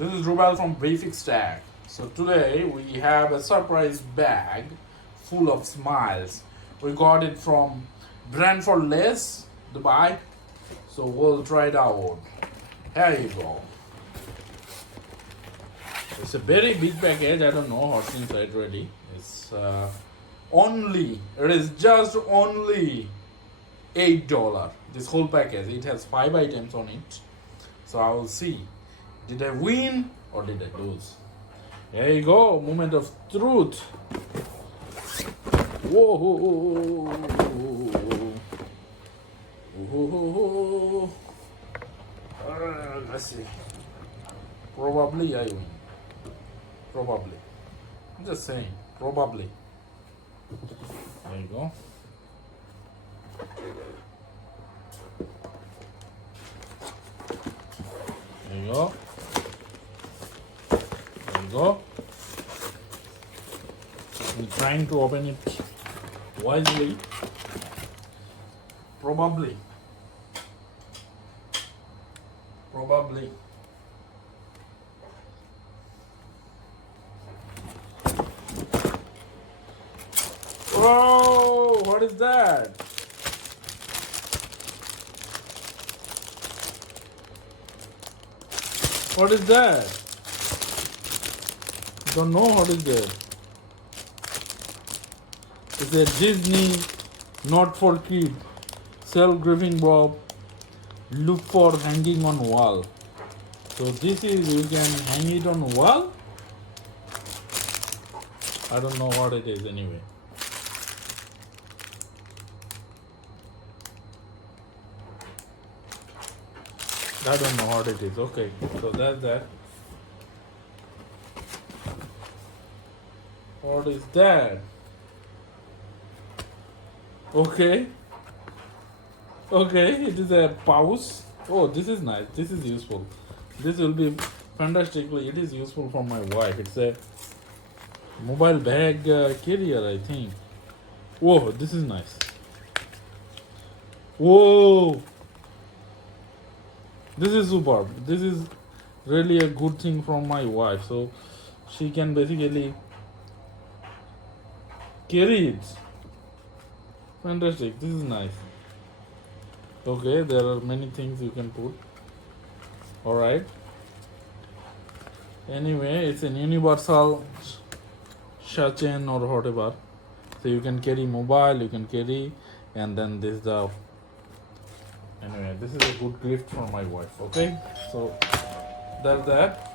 This is Rubal from Briefix Tag. So today we have a surprise bag full of smiles. We got it from Brantford Lace, Dubai. So we'll try it out. Here you go. It's a very big package. I don't know what's inside really. It's it is just only $8. This whole package. It has 5 items on it. So I will see. Did I win or did I lose? There you go. Moment of truth. Whoa. Whoa. Let's see. Probably I win. Probably. I'm just saying. Probably. There you go. There you go. There you go. I'm trying to open it wisely. Probably. Probably. Whoa! What is that? What is that? Don't know what is that. It's a Disney not for kids. Self-gripping bob. Look for hanging on wall. So this is you can hang it on wall. I don't know what it is anyway. I don't know what it is. Okay, so that's that. What is that? Okay. Okay, it is a pouch. Oh, this is nice. This is useful. This will be fantastically. It is useful for my wife. It's a mobile bag carrier, I think. Whoa, this is nice. Whoa. This is superb. This is really a good thing from my wife. So she can basically carry it. Fantastic. This is nice. Okay, there are many things you can put. Alright. Anyway, it's an universal chain or whatever. So you can carry mobile, you can carry, and then this the. Anyway, this is a good gift for my wife. Okay, so that's that.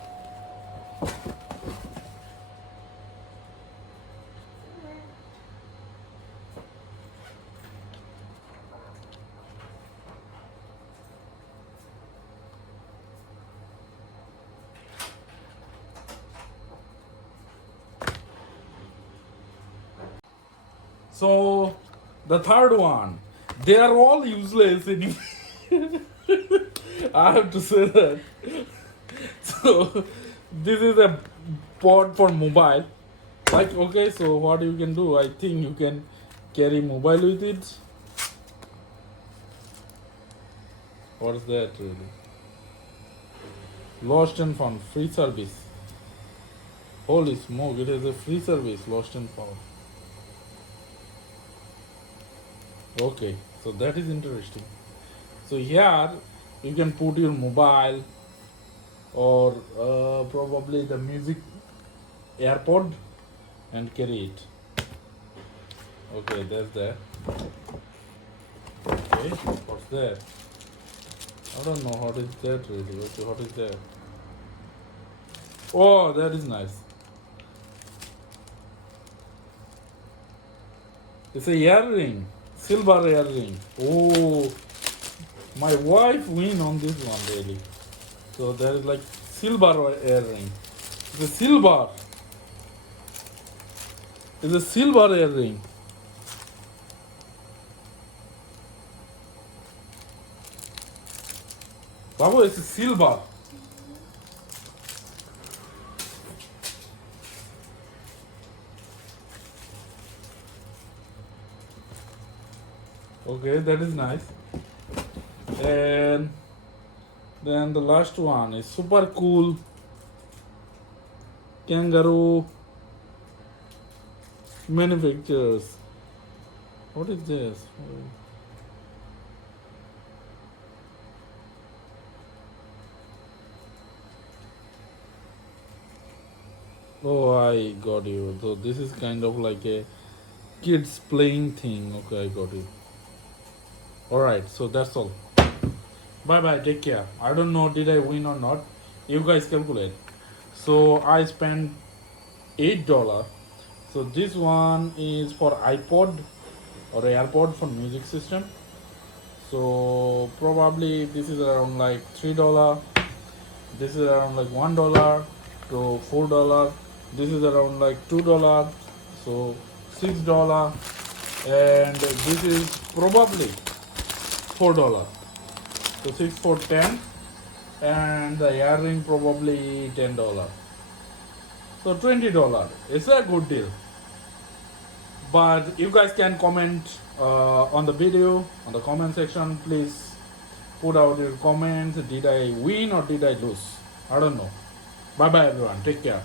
So the third one, they are all useless anyway. I have to say that. So this is a pod for mobile. Like okay, so what you can do? I think you can carry mobile with it. What's that really? Lost and found free service. Holy smoke! It is a free service. Lost and found. Okay, so that is interesting. So here you can put your mobile or probably the music AirPod and carry it. Okay, that's that. Okay, what's that? I don't know what is that really. Okay, what is that? Oh, that is nice. It's a earring. Silver earring. Oh, my wife win on this one really. So there is like silver earring. It's a silver. It's a silver earring. Babu, it's a silver. Okay, that is nice. And then the last one is super cool Kangaroo manufacturers. What is this? Oh, I got you. So this is kind of like a kids playing thing. Okay, I got it. All right, so that's all. Bye bye. Take care. I don't know did I win or not. You guys calculate. So I spent $8. So this one is for iPod or AirPod for music system. So probably this is around like $3. This is around like $1 to $4. This is around like $2. So $6, and this is probably $4. So 6 for 10, and the earring probably $10. So $20. It's a good deal. But you guys can comment on the video, on the comment section. Please put out your comments. Did I win or did I lose? I don't know. Bye bye everyone. Take care.